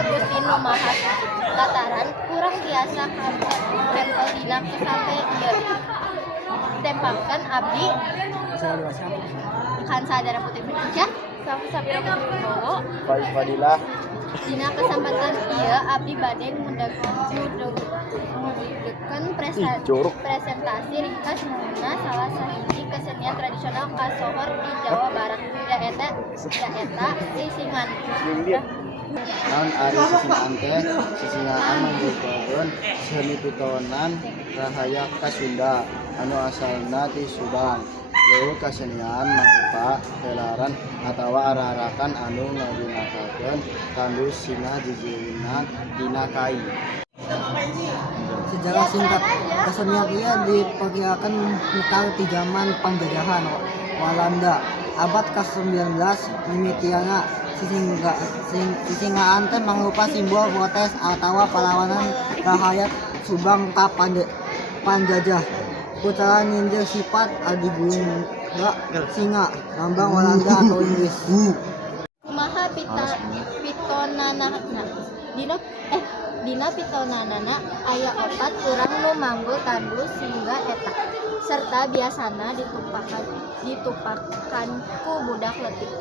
Agustin nu Maha Lataran kurang biasa tempel dina sampai ieu tempakan abdi kan sadara putri Indonesia Sabira Putri Wibowo Fadilah dina kesempatan ieu abdi bade ngudegkeun presentasi ringkas mengenai salah sahiji kesenian tradisional kasohor di Jawa Barat nyaeta sisingan. naon ari sisingaan teh sisingaan mangrupakeun seni pitonan rahaya Kasunda anu asalna ti Subang. Leuwih kasenian mangrupa helaran atawa arah-arakan anu ngabinakakeun tandus singa jijinan dina kai. Sejarah singkat kesenian ieu diperkirakan mikal ti zaman penjajahan Walanda abad ke-19 mimitiana sisingaan teh mangrupa simbol protes atawa perlawanan rakyat Subang ka panjajah. Putaran nyindir sifat adiguna singa lambang Walanda atau Inggris. Kumaha pitonanana dina pitonanana aya 4 urang nu manggul tandus sehingga eta serta biasana ditupakan ku budak leutik.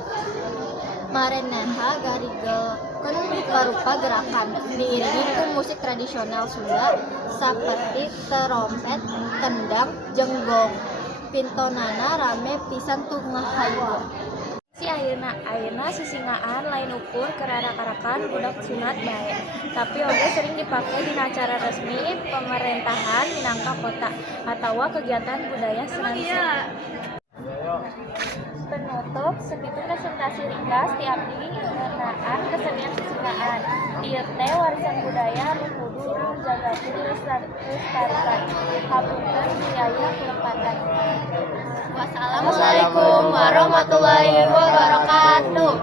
Mareneha garigelkeun rupa gerakan diiringi ku musik tradisional Sunda saperti terompet, kendang, jeung gong. Pintonana rame pisan tungahayuan. Si ayeuna sisingaan lain ukur kararak-arakan budak sunat bae, tapi oge sering dipake dina acara resmi pemerintahan minangka kota atawa kegiatan budaya serentak. Penutup segitu presentasi ringkas ti abdi ngeunaan kesenian sisingaan. Ieu teh warisan budaya anu kudu dijagakeun dilestarikan. Hapunten biaya kulepatan. Wassalamualaikum warahmatullahi wabarakatuh.